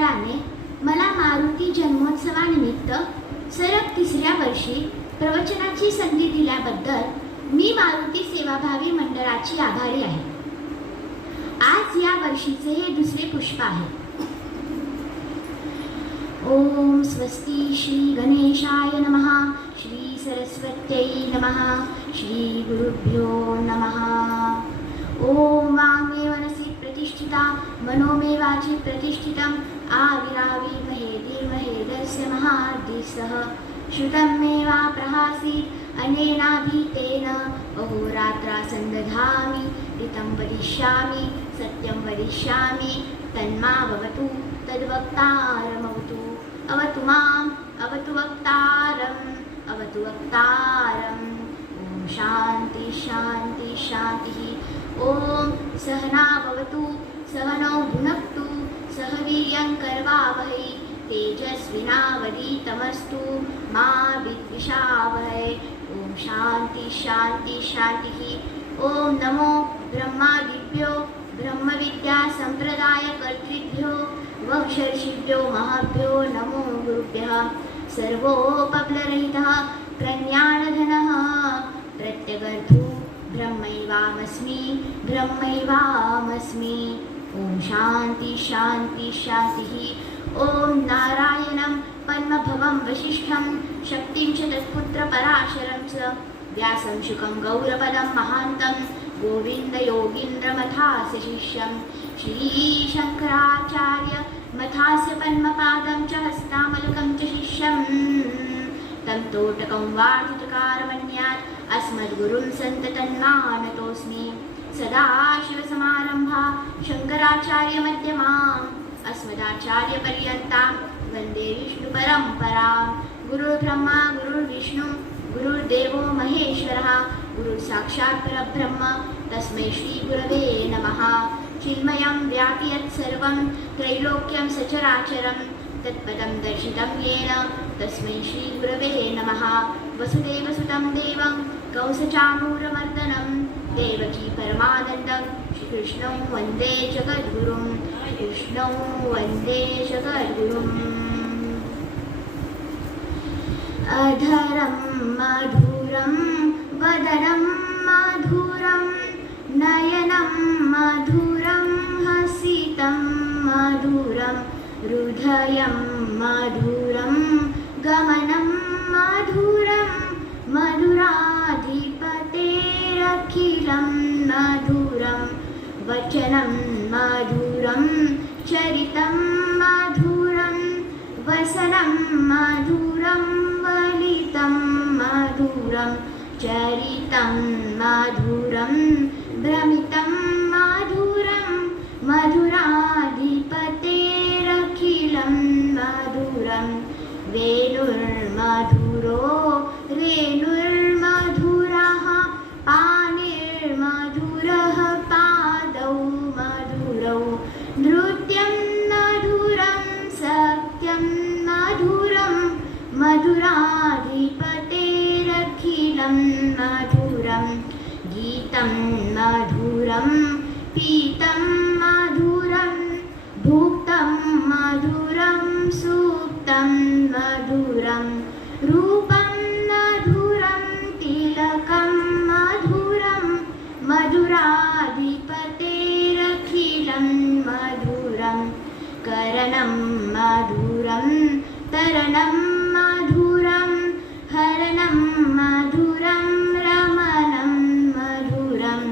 मंडळाने मला मारुती जन्मोत्सवानिमित्त सलग 3ऱ्या वर्षी प्रवचनाची संधी दिल्याबद्दल मी मारुती सेवाभावी मंडळाची आभारी आहे. आज या वर्षीचे हे 2रे पुष्प आहे. ओम स्वस्ति श्री गणेशाय नमः, श्री सरस्वत्यै नमः, श्री गुरुभ्यो नमः. ओम वाङ्मे मनसि प्रतिष्ठिता मनो मे वाचि प्रतिष्ठितम् आविराविर्महे धीमहि तस्य महाद्दिसः श्रुतं मे वा प्रहासीत् अनेनाभितेन अहोरात्रासन्दधामि ऋतं वदिष्यामि सत्यं वदिष्यामि तन्मा भवतु तद्वक्तारमवतु. अवतु माम् अवतु वक्तारम् अवतु वक्तारम्. ओम शांति शांति शांतिः. ओम सहना भवतु सहनौ भुनक्तु सह वीर्यं करवावहै तेजस्विनावधीतमस्तु मा विद्विषावहै. ओम शांति शांति शांतिः. ओम नमो ब्रह्मादिभ्यो ब्रह्मविद्या संप्रदाय कर्तृभ्यो वंशर्षिभ्यो महाभ्यो नमो गुरुभ्यः. सर्वोपप्लरहितः प्रज्ञानधनः प्रत्यगर्थो ब्रह्मैवामस्मि ब्रह्मैवामस्मि. ओम शांति शांति शांतिः. ओम नारायणं पद्मभवं वसिष्ठं शक्तिं च तत्पुत्रपराशरं च व्यासं शुकं गौरपदं महान्तं गोविन्दयोगीन्द्रमथास्य शिष्यं श्रीशङ्कराचार्य मथास्य पद्मपादं च हस्तामलकं च शिष्यं तं तोटकं वार्तिकारमन्यात् अस्मद्गुरुं सन्ततन्मानतोऽस्मि. सदाशिवसमारम्भा शङ्कराचार्यमध्यमाम् अस्मदाचार्यपर्यन्तां वन्दे विष्णुपरम्परां. गुरुर्ब्रह्मा गुरुर्विष्णु गुरुर्देवो महेश्वरः गुरुर्साक्षात् परब्रह्म तस्मै श्रीगुरवे नमः. चिन्मयं व्यापि यत्सर्वं त्रैलोक्यं सचराचरं तत्पदं दर्शितं येन तस्मै श्रीगुरवे नमः. वसुदेवसुतं देवं कंसचाणूरमर्दनं देवकी परमानन्दं श्रीकृष्णं वन्दे जगद्गुरुं कृष्णं वन्दे जगद्गुरुम्. अधरं मधुरं वदनं मधुरं नयनं मधुरं हसितं मधुरं हृदयं मधुरं गमनं मधुरं मधुराधिपतेरखिलं मधुरं वचनं मधुरं चरितं मधुरं वसनं मधुरं वलितं मधुरं चरितं मधुरं भ्रमितं मधुरं मधुराधिपतेरखिलं मधुरं. वेणुर्मधुरो रेणुर्मधुरः पाणिर्मधुरः पादौ मधुरौ नृत्यं मधुरं सत्यं मधुरं मधुराधिपतेरखिलं मधुरं. गीतं मधुरं पीतं मधुरं भुक्तं मधुरं सुप्तं मधुरं रूपं मधुरं तिलकं मधुरं मधुराधिपतेरखिलं मधुरं. करणं मधुरं तरणं मधुरं हरणं मधुरं रमणं मधुरं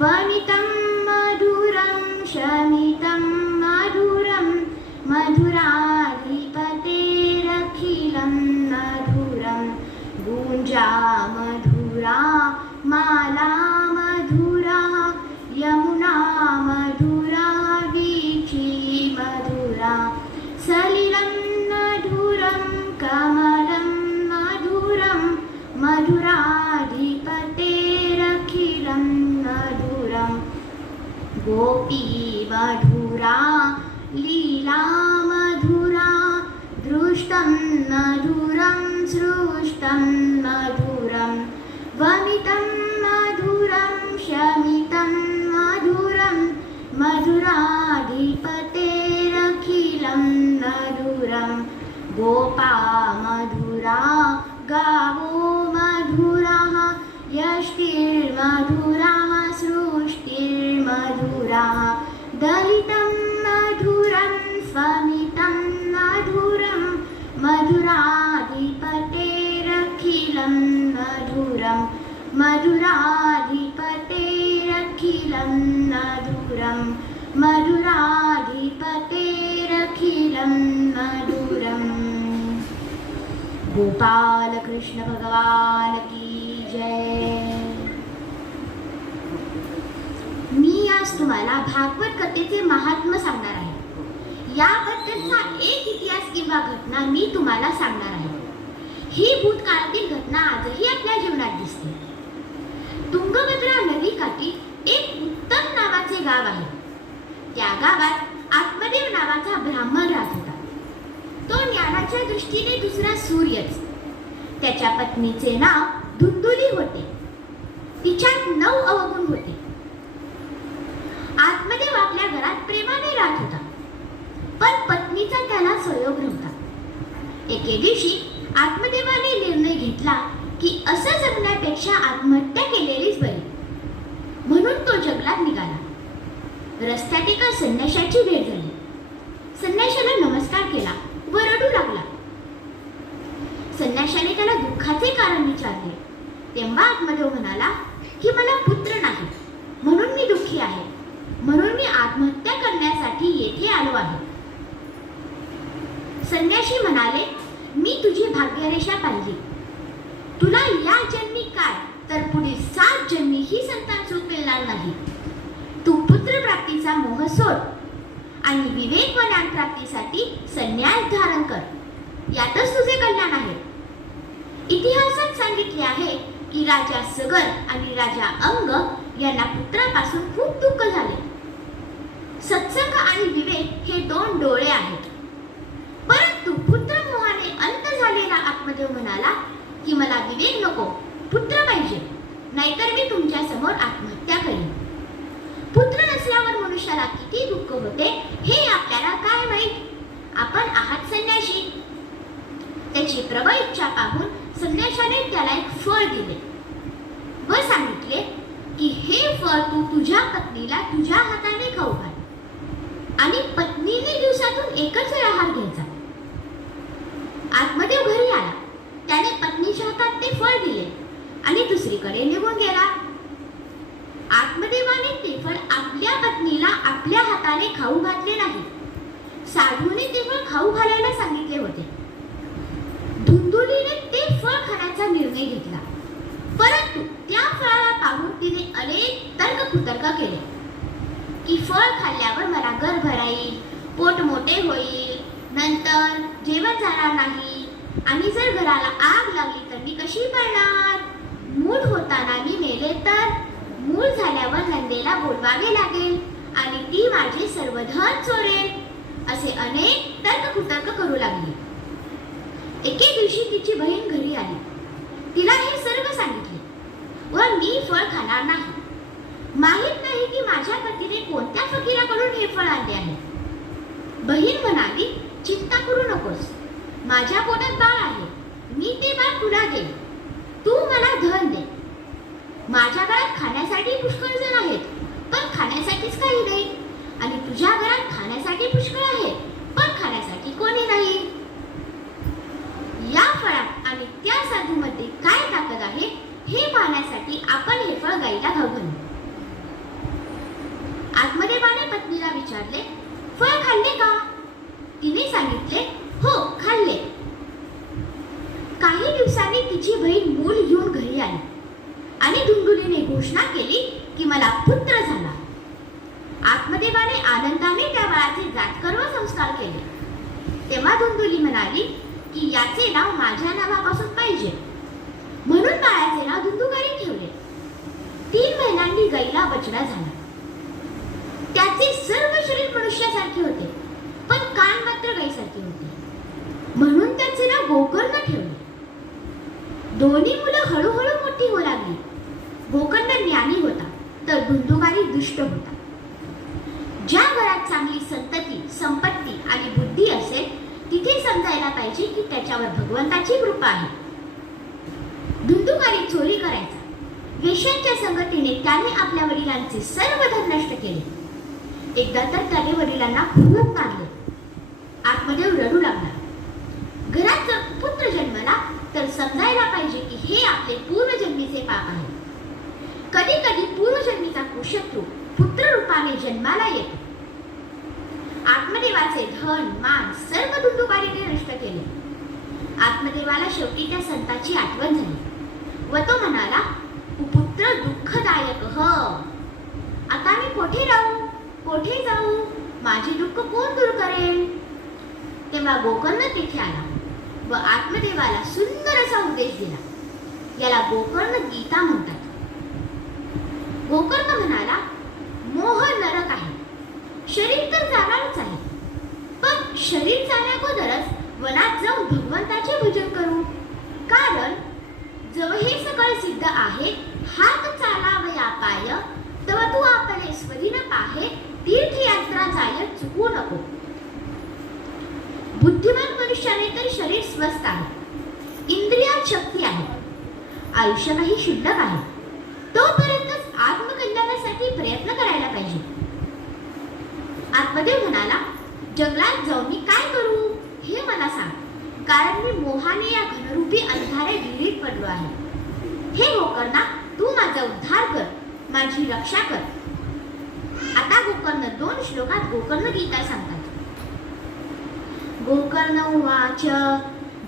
वनितं मधुरं शमितं मधुरं मधुराधिपतेरखिलं मधुरं. गुञ्जा मधुरा माला मधुरा यमुना मधुरा वीथी मधुरा सलिलं मधुरं कमलं मधुरं मधुराधिपतेरखिलं मधुरं. गोपी मधुरा लीला मधुरा दृष्टं मधुरं सृष्टं मधुरं वमितं मधुरं शमितं मधुरं मधुराधिपतेरखिलं रखिलं मधुरं गोपा मधुरा गावो मधुराः यष्टिर्मधुराः सृष्टिर्मधुराः दलितं मधुरं स्वमितं मधुरं मधुराधिपतेरखिलं मधुरं मधुराधिपतेरखिलं मधुरं मधुराधिपतेरखिलं मधुरम्। गोपाल कृष्ण भगवान की जय। मी आज तुम्हाला भागवत कथेचे महात्म्य सांगणार आहे। याबद्दलचा एक इतिहास किंवा घटना मी तुम्हाला सांगणार आहे। ही भूतकाळातील घटना आजही आपल्या जीवनात दिसते। तुंगभद्रा नदीकाठी एक उत्तम नावाचे गाव आहे। त्या गावात आत्मदेव नावाचा ब्राह्मण राहत होता। तो ज्ञानाच्या दृष्टीने दुसरा सूर्यच। त्याच्या पत्नीचे नाव धुंदुली होते। तिच्यात 9 अवगुण होते। आत्मदेव आपल्या घरात प्रेमाने राहत होता, पण पत्नीचा त्याला संयोग नव्हता। एके दिवशी आत्मदेवाने निर्णय घेतला की असं जगण्यापेक्षा आत्महत्या केलेलीच बरी। म्हणून तो जंगलात निघाला। रस्त्यात एका संन्याशाची भेट झाली। संन्याशाला नमस्कार केला व रडू लागला। संन्याशाने त्याला दुःखाचे कारण विचारले। तेव्हा आत्मदेव म्हणाला की मला पुत्र नाही, म्हणून मी दुःखी आहे, म्हणून मी आत्महत्या करण्यासाठी येथे आलो आहे। संन्याशी म्हणाले, मी तुझी भाग्यरेषा पाहिली। तुला या जन्मी काय तर पुढील 7 जन्मी ही संतान सुख मिळणार नाही। तू पुत्र प्राप्तीचा मोह सोड आणि विवेक व ज्ञान प्राप्तीसाठी संन्यास धारण कर, यातच तुझे कल्याण आहे। इतिहासात सांगितले आहे की राजा सगर आणि राजा अंग यांना पुत्रापासून खूप दुःख झाले। सत्संग आणि विवेक हे 2 डोळे आहेत। परंतु पुत्रमोहाने अंत झालेला आत्मदेव म्हणाला की मला विवेक नको, पुत्र पाहिजे, नाहीतर मी तुमच्या समोर आत्महत्या करीन। पुत्र नसल्यावर मनुष्याला किती दुःख होते हे आपल्याला काय माहित। आपण आहात संन्याशी। त्याची प्रबळ इच्छा पाहून संन्याशाने त्याला एक फळ दिले व सांगितले की हे फळ तू तुझ्या पत्नीला तुझ्या हाताने खाऊ घाल आणि पत्नीने दिवसातून एकच वेळ आहार घ्यायचा। आत्मदेव घरी आला। त्याने पत्नीच्या हातात ते फळ दिले आणि दुसरीकडे निघून गेला। आत्मदेवाने ते फळ आपल्या पत्नीला आपल्या हाताने खाऊ घातले नाही, साधूने ते फळ खाऊ घालायला सांगितले होते। धुंदुलीने ते फळ खाण्याचा निर्णय घेतला, परंतु त्या फळाला पाहून तिने अनेक तर्ककुतर्क केले की फळ खाल्ल्यावर मला गर्भ राहील, पोट मोठे होईल, नंतर जेवण जाणार नाही, आणि जर घराला आग लागली तर मी कशी पळणार, मूल होताना मी मेले तर, मूल झाल्यावर नंदेला बोलवावे लागेल आणि ती माझे सर्व धन चोरेल, असे अनेक तर्ककुतर्क करू लागली। एके दिवशी तिची बहीण घरी आली। तिला हे सर्व सांगितले व मी फळ खाणार नाही, माहित नाही की माझ्या पतीने कोणत्या फकीराकडून हे फळ आणले आहे। बहीण म्हणाली, चिंता करू नकोस, माझ्या पोटात बाळ आहे, मी ते बाळ तुला देईन, तू मला धन दे। माझ्या घरात खाण्यासाठी पुष्कळ जण आहेत, पण खाण्यासाठीच काही नाही, आणि तुझ्या घरात खाण्यासाठी पुष्कळ आहे, पण खाण्यासाठी कोणी नाही। या फळात आणि त्या साधूमध्ये काय ताकद आहे हे पाहण्यासाठी आपण हे फळ गाईला खाऊ घालू। आत्मदेवाने पत्नीला विचारले, फळ खाल्ले का? तिने सांगितले, हो खाल्ले। काही दिवसांनी तिची बहीण मूल घेऊन घरी आली आणि धुंदुलीने घोषणा केली की मला पुत्र झाला। आत्मदेवाने आनंदाने त्या बाळाचे जातकर्म संस्कार केले। तेव्हा धुंदुली म्हणाली की याचे नाव माझ्या नावापासून पाहिजे, म्हणून बाळाचे नाव धुंदुकारी ठेवले। 3 महिन्यांनी गाईला बछडा झाला। त्याचे सर्व शरीर मनुष्यासारखे होते, पण कान मात्र गाईसारखे होते, म्हणून त्याचे नाव गोकर्ण ठेवले। दोन्ही मुलं हळूहळू मोठी होऊ लागली। गोकर्ण ज्ञानी होता तर धुंदुकारी दुष्ट होता। ज्या घरात चांगली संतती, संपत्ती आणि बुद्धी समजायला पाहिजे की त्याच्यावर भगवंताची कृपा आहे. धुंदुकारी चोरी करायचा. वेश्यांच्या संगतीने त्याने आपल्या वडिलांचे सर्व धन नष्ट केले. एकदा तर त्याने वडिलांना खूप मारले. आत्मदेव रडू लागला. घरात जर पुत्र जन्मला तर समजायला पाहिजे की हे आपले पूर्वजन्मीचे पाप आहे. कधी कधी पूर्वजन्मीचा कुशत्रू पुत्र रूपाने जन्माला येतो. आत्मदेवाचे धन मान सर्व धुंदुकारीने नष्ट केले. आत्मदेवाला शेवटी त्या संताची आठवण झाली व तो म्हणाला, पुत्र दुःखदायक ह. आता मी कोठे राहू, कोठे जाऊ, माझे दुःख कोण दूर करेल. तेव्हा गोकर्ण तिथे आला व आत्मदेवाला सुंदर असा उपदेश दिला. याला गोकर्ण गीता म्हणतात. गोकर्ण म्हणाला, मोह नरक आहे. शरीर तर जाणारच आहे, पण शरीर जाण्याअगोदरच वनात जाऊन भगवंताचे भजन करू. कारण जव हे सगळे सिद्ध आहे, हात चालावया पाय, तव तू आपले स्वधीन पाहे, तीर्थयात्रा जाय चुकू नको. बुद्धिमान मनुष्याने तर शरीर स्वस्थ आहे, इंद्रियात शक्ती आहे, आयुष्य काही शिल्लक आहे, तोपर्यंतच आत्मकल्याणासाठी प्रयत्न करायला पाहिजे. आत्मदेव म्हणाला, जंगलात जाऊन मी काय करू हे मला सांग, कारण मी मोहाने या घनरूपी अंधाऱ्या विहिरीत पडलो आहे. हे गोकर्णा, तू माझा उद्धार कर, माझी रक्षा कर. आता गोकर्ण 2 श्लोकात गोकर्ण गीता सांगतात. गोकर्ण उवाच,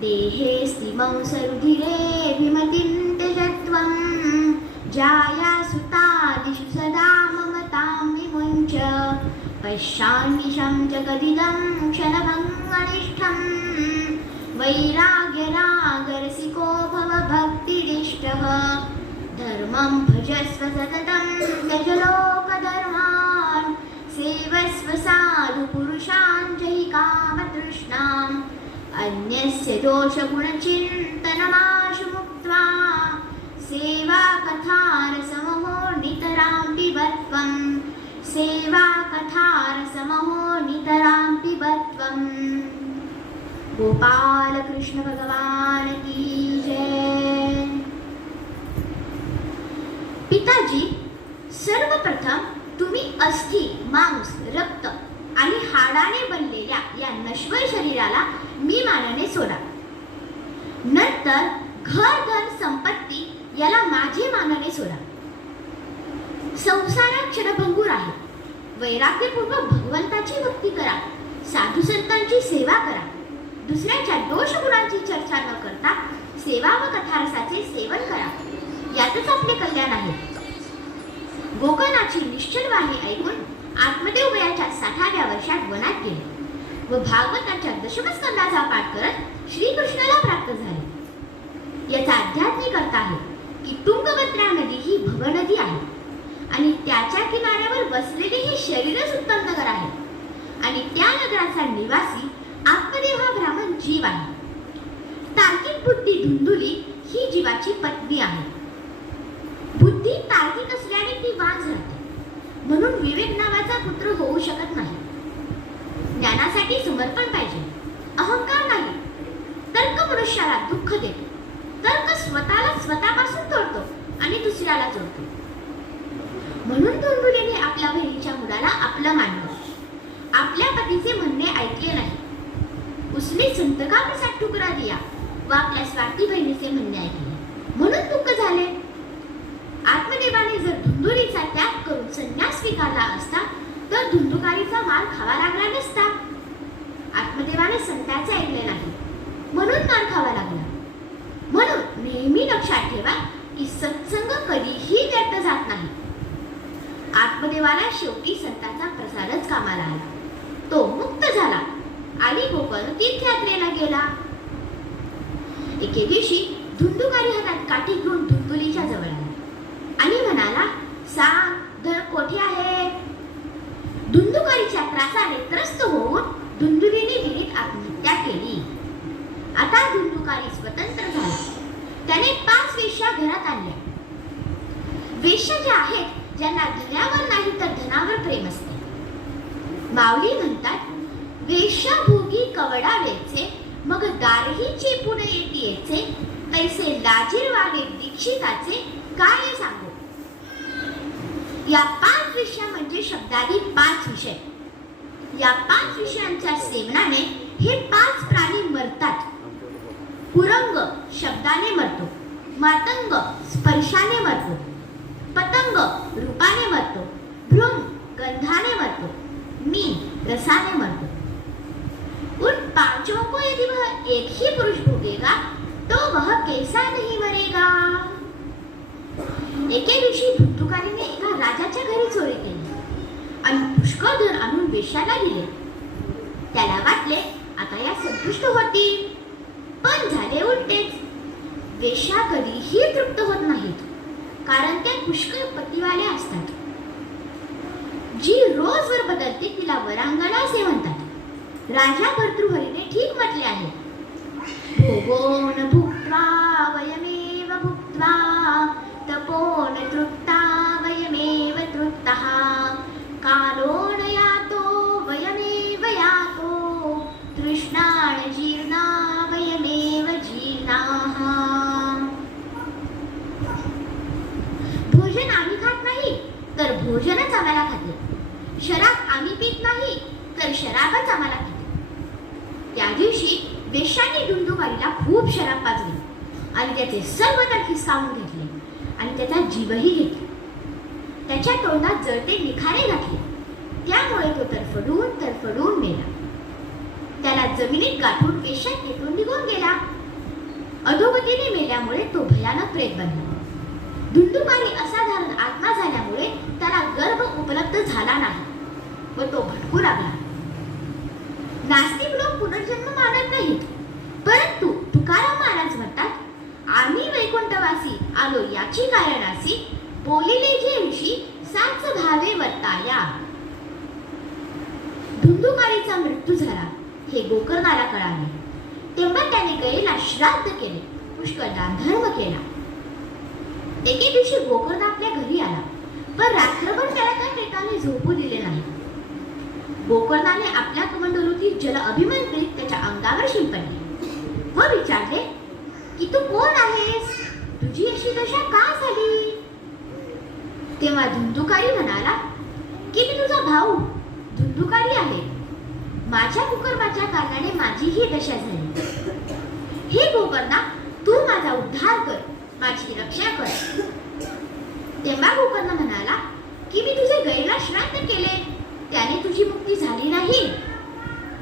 देहे स्थिमौ सरुधिरे विमतिं त्यजत्वं, जाया सुतादिषु सदा ममतां विमुञ्च, पश्यान्निशं जगदिदं क्षणभङ्गनिष्ठं, वैराग्यरागरसिको भव भक्तिदिष्टः, धर्मं भजस्व सततं त्यज लोकधर्मान्, सेवस्व साधु पुरुषान् जहि कामतृष्णाम्, अन्यस्य दोषगुणचिन्तनमाशु मुक्त्वा, सेवा कथारसमहो नितरां पिबत्वं, सेवा कथारसमहो नितरां पिबत्वं. गोपाल कृष्ण भगवान की जय. पिताजी, सर्वप्रथम तुम्ही अस्थि, मांस, रक्त आणि हाडाने बनलेल्या या नश्वर शरीराला मी मानणे सोडा. नंतर घर, धन, संपत्ती याला माझे मानणे सोडा. संसारात क्षणभंगूर आहे. वैराग्यपूर्वक भगवंताची भक्ती करा, साधू संतांची सेवा करा, दुसऱ्याच्या दोष गुणांची चर्चा न करता सेवा व कथारसाचे सेवन करा. यातच आपले कल्याण आहे. गोकर्णाची निश्चल वाणी ऐकून आत्मदेव वयाच्या 60व्या वर्षात वनात गेले व भागवताच्या दशमस्कंदाचा पाठ करत श्रीकृष्णाला प्राप्त झाले. याचा आध्यात्मिक अर्थ आहे की तुंगभद्रा नदी ही भवनदी आहे आणि त्याच्या किनाऱ्यावर बसलेले हे शरीरच उत्तम नगर आहे आणि त्या नगराचा निवासी आत्मदेव हा ब्राह्मण जीव आहे. तार्किक बुद्धी धुंदुली ही जीवाची पत्नी आहे. बुद्धी तार्किक असल्याने ती वाज राहते, म्हणून विवेक नावाचा पुत्र होऊ शकत नाही. ज्ञानासाठी समर्पण पाहिजे, अहंकार नाही. तर्क मनुष्याला दुःख देतो. तर्क स्वतःला स्वतःपासून तोडतो आणि दुसऱ्याला जोडतो. म्हणून धुंदुलीने आपल्या बहिणीच्या मुलाला आपलं मानलं. आपल्या पतीचे म्हणणे ऐकले नाही. उसने संत का कसा ठुकरा दिया व आपल्या स्वार्थी बहिणीचे म्हणणे ऐकले, म्हणून दुःख झाले. आत्मदेवाने जर धुंदुलीचा त्याग करून संन्यास स्वीकारला असता तर धुंदुकारीचा मार खावा लागला नसता. आत्मदेवाने संतांचे ऐकले नाही, म्हणून मार खावा लागला. म्हणून नेहमी लक्षात ठेवा की सत्संग कधीही व्यर्थ जात नाही. आत्मदेवाला शेवटी संतांचा प्रसादच कामाला आला. तो मुक्त झाला आणि गोकर्ण तीर्थयात्रेला गेला. एके दिवशी धुंदुकारी हातात काठी घेऊन धुंदुलीच्या जवळ आला आणि म्हणाला, सांग घर कोठे आहे. धुंदुकारीच्या त्रासाने त्रस्त होऊन धुंदुलीने विहिरीत आत्महत्या केली. आता धुंदुकारी स्वतंत्र झाला. त्याने 5 वेश्या घरात आणल्या. वेश्या ज्या आहेत ज्यांना दिल्यावर नाही तर धनावर प्रेम असते. माऊली म्हणतात, वेश्या भोगी कवडा वेचे मग दारही चेपून येतेचे, तैसे लाजीरवाणे दीक्षिताचे काय सांगू. या 5 विषय म्हणजे शब्दादी 5 विषय. या 5 विषयांच्या सेवनाने हे 5 प्राणी मरतात. कुरंग शब्दाने मरतो, मातंग स्पर्शाने मरतो, पतंग रूपाने मरतो, भ्रूण गंधाने मरतो, मी रसाने मरतो. उन पांचों को यदि वह एक ही पुरुष भोगेगा तो वह कैसा नहीं मरेगा. एके दिवशी धुंदुकारीने एका राजाच्या घरी चोरी केली आणि पुष्कळ धन आणून वेश्याला दिले. त्याला वाटले आता या संतुष्ट होतील, पण झाले उलटेच. वेश्या कधीही तृप्त होत नाहीत, कारण त्या पुष्कळ पतिवाल्या असतात. जी रोज वर बदलते तिला वरांगना असे म्हणतात. राजा भर्तृहरीने ठीक म्हटले आहे. भोगोन भुक्त्वा वयमेव भुक्त्वा तपोन तृप्ता वयमेव तृप्तः कालोन यातो वयमेव यातो तृष्णान जीर्णा वयमेव जीर्णाः. भोजन आम्ही खात नाही तर भोजनच आम्हाला खाते. शराब आम्ही पित नाही तर शराबच आम्हाला खाते. त्या दिवशी वेश्याने धुंदुकारीला खूप शराब पाजली आणि त्याचे सर्व धन हिसकावून घेतले आणि त्याचा जीवही घेतला. त्याच्या तोंडात जळते निखारे घातले, त्यामुळे तो तरफडून मेला. त्याला जमिनीत गाठून वेश्या पेटून निघून गेला. अधोगतीने मेल्यामुळे तो भयानक प्रेत बनला. धुंदुकारी असाधारण आत्मा झाल्यामुळे त्याला गर्भ उपलब्ध झाला नाही व तो भटकू लागला. नास्तिक लोक पुनर्जन्म मानत नाहीत, परंतु तुकाराम महाराज म्हणतात, आम्ही वैकुंठवासी आलो याची कारणासी बोलिले जे ऋषी साच भावे वर्ताया. धुंदुकारीचा मृत्यू झाला हे गोकर्णाला कळाले. तेव्हा त्याने गयेला श्राद्ध केले, पुष्कळ दानधर्म केला. एके दिवशी गोकर्ण आपल्या घरी आला, पण रात्रभर त्याला त्या प्रेताने झोपू दिले नाही. गोकर्णाने आपल्या कमंडलूतील जल अभिमंत्रित त्याच्या अंगावर शिंपडले व विचारले की तू कोण आहेस, तुझी अशी दशा का झाली. तेव्हा धुंदुकारी म्हणाला की मी तुझा भाऊ धुंदुकारी आहे. माझ्या कुकर्माच्या कारणाने माझी ही दशा झाली. हे गोकर्णा, तू माझा उद्धार कर, माझी रक्षा कर. तेव्हा गोकर्ण म्हणाला की मी तुझे गैला श्राद्ध केले, त्याने तुझी मुक्ती झाली नाही.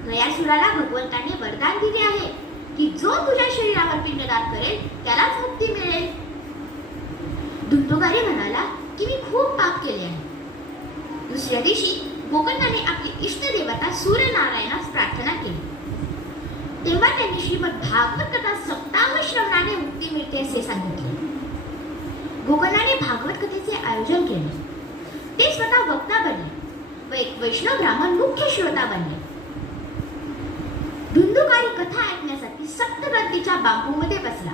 गयासुराला भगवंताने वरदान दिले आहे की जो तुझ्या शरीरावर पिंडदान करेल त्यालाच मुक्ती मिळेल. धुंदुकारी म्हणाला की मी खूप पाप केले आहे. दुसऱ्या दिवशी गोकर्णाने आपली इष्टदेवता सूर्यनारायणास प्रार्थना केली. तेव्हा त्यांनी श्रीमद भागवत कथा सप्ताह श्रवणाने मुक्ती मिळते असे सांगितले. गोकर्णाने भागवत कथेचे आयोजन केले. ते स्वतः वक्ता बनले व एक वैष्णव ब्राह्मण मुख्य श्रोता बनले. धुंदुकारी कथा ऐकण्यासाठी सप्तगतीच्या बांबूमध्ये बसला.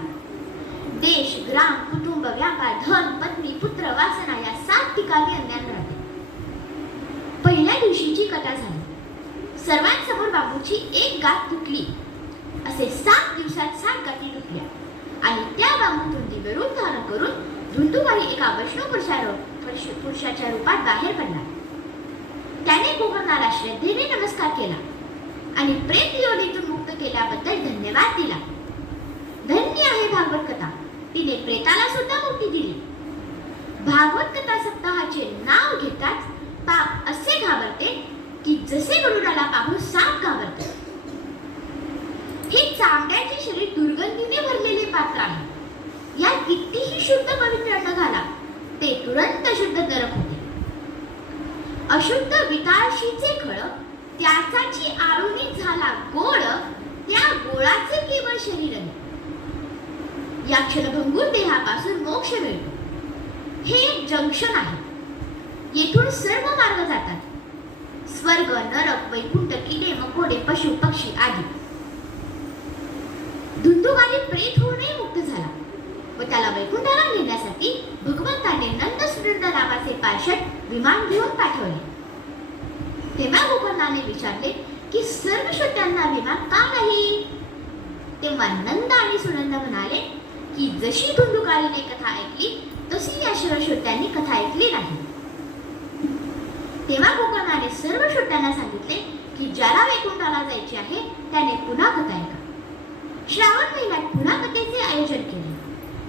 देश, ग्राम, कुटुंब, व्यापार, धन, पत्नी, पुत्र, वासना या 7 ठिकाणी अज्ञान राहते. पहिल्या दिवशीची कथा झाली. सर्वांसमोर बांबूची एक गाठ तुटली. असे 7 दिवसात 7 गाठी तुटल्या आणि त्या बांबूतून दिव्यरूप धारण करून धुंदुकारी एका वैष्णव पुरुषाच्या रूपात बाहेर पडला. त्याने गोकर्णाला श्रद्धेने नमस्कार केला आणि प्रेत योनीतून मुक्त केल्याबद्दल धन्यवाद दिला. धन्य आहे भागवत कथा, तिने प्रेताला सुद्धा मुक्ती दिली. भागवत कथा सप्ताहाचे नाव घेताच पाप असे घाबरते की जसे गरुडाला पाहून साप घाबरते. हे चांबड्याचे शरीर दुर्गंधीने भरलेले पात्र आहे. यात कितीही शुद्ध पवित्र अन्न घाला ते तुरंत शुद्ध नरक होते. अशुद्ध विताळशीचे खळ त्याचाची आळूनी झाला गोळ, त्या गोळाचे केवळ शरीर आहे. या क्षणभंगूर देहापासून मोक्ष मिळतो. हे एक जंक्शन आहे. येथून सर्व मार्ग जातात. स्वर्ग, नरक, वैकुंठ, किडे, मकोडे, पशु, पक्षी आदी. धुंदुकारी प्रेत होऊनही मुक्त झाला व त्याला वैकुंठाला नेण्यासाठी भगवंताने नंदसुनंद नावाचे पार्षद विमान घेऊन पाठवले. तेव्हा गोकर्णाने विचारले की सर्व श्रोत्यांना विमान का नाही. तेव्हा नंद आणि सुनंद म्हणाले की जशी धुंदुकाळीने कथा ऐकली तशी या श्रोत्यांनी कथा ऐकली नाही. तेव्हा गोकर्णाने सर्व श्रोत्यांना सांगितले की ज्याला वैकुंठाला जायचे आहे त्याने पुन्हा कथा ऐका. श्रावण महिन्यात पुन्हा कथेचे आयोजन केले.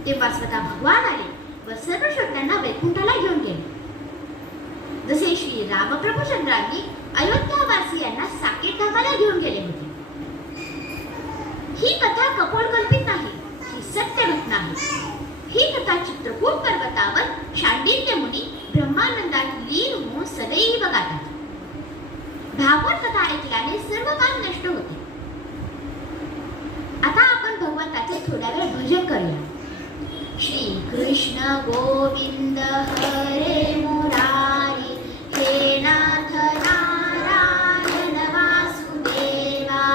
तेव्हा स्वतः भगवान आले व सर्व श्रोत्यांना वैकुंठाला घेऊन गेले. जसे श्री रामप्रभुचंद्रांनी अयोध्यावासियांना साकेत धामाला घेऊन गेले होते. ही कथा कपोलकल्पित नाही, ही सत्य घटना आहे. ही कथा चित्रकूट पर्वतावर शांडिल्य मुनी ब्रह्मानंदात लीन होऊन सदैव गातात. भागवत कथा ऐकल्याने सर्व काम नष्ट होते. आता आपण भगवंताचे थोड्या वेळ भजन करूया. श्री कृष्ण गोविंद हरे मुरारी हे नाथ नारायण वासुदेवा.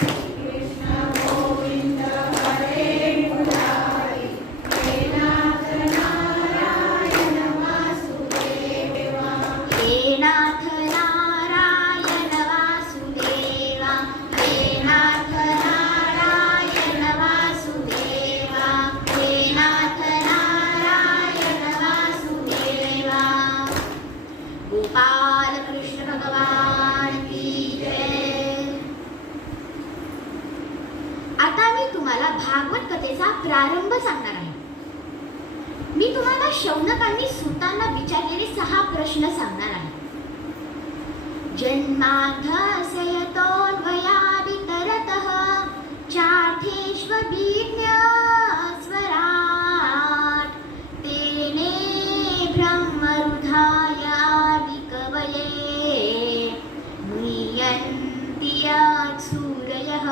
कृष्ण गोविंद हरे मुरारी हे नाथ नारायण वासुदेवा. हे नाथ नारायण वासुदेवा. हे नाथ नारायण वासुदेवा. हे नाथ नारायण वासुदेवा. गोपाल कृष्ण भगवान की जय. आता मी तुम्हाला भागवत कथेचा प्रारंभ सांगणार आहे. मी तुम्हाला शौनकांनी सुतांना विचारलेले 6 प्रश्न सांगणार आहे. जन्माद्धस्य यतोऽन्वयादितरतः चार्थेष्वभिज्ञ स्वराट् तेने ब्रह्मरुधाय आदिकवये मुह्यन्ति सूरयः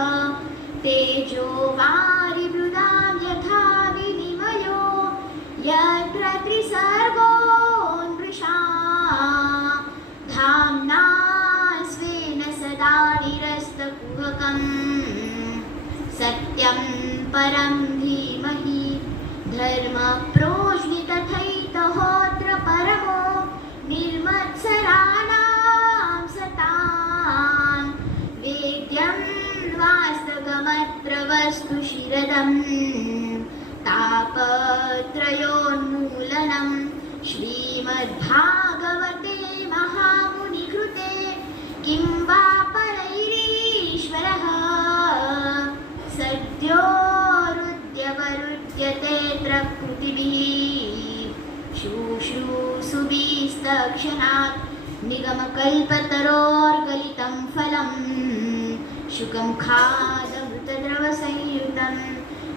तेजो वारिमृदां यथा विनिमयो यत्र त्रिसर्गो नृषा धाम्ना स्वेन सदा निरस्तकुहकम् सत्यं परं धीमहि धर्मप्रोज्झि तथैतहोऽत्र परमो निर्मत्सराणां सतां वेद्यं वास्तवमत्र वस्तु शिरदं तापत्रयोन्मूलनं श्रीमद्भागवते महामुनिकृते किं वा परैरीश्वरः सद्योरुद्यवरुध्यतेऽत्र कृतिभिः शुश्रूषुभिस्तक्षणात् निगमकल्पतरोर्गलितं फलं शुकं खादमृतद्रवसंयुतं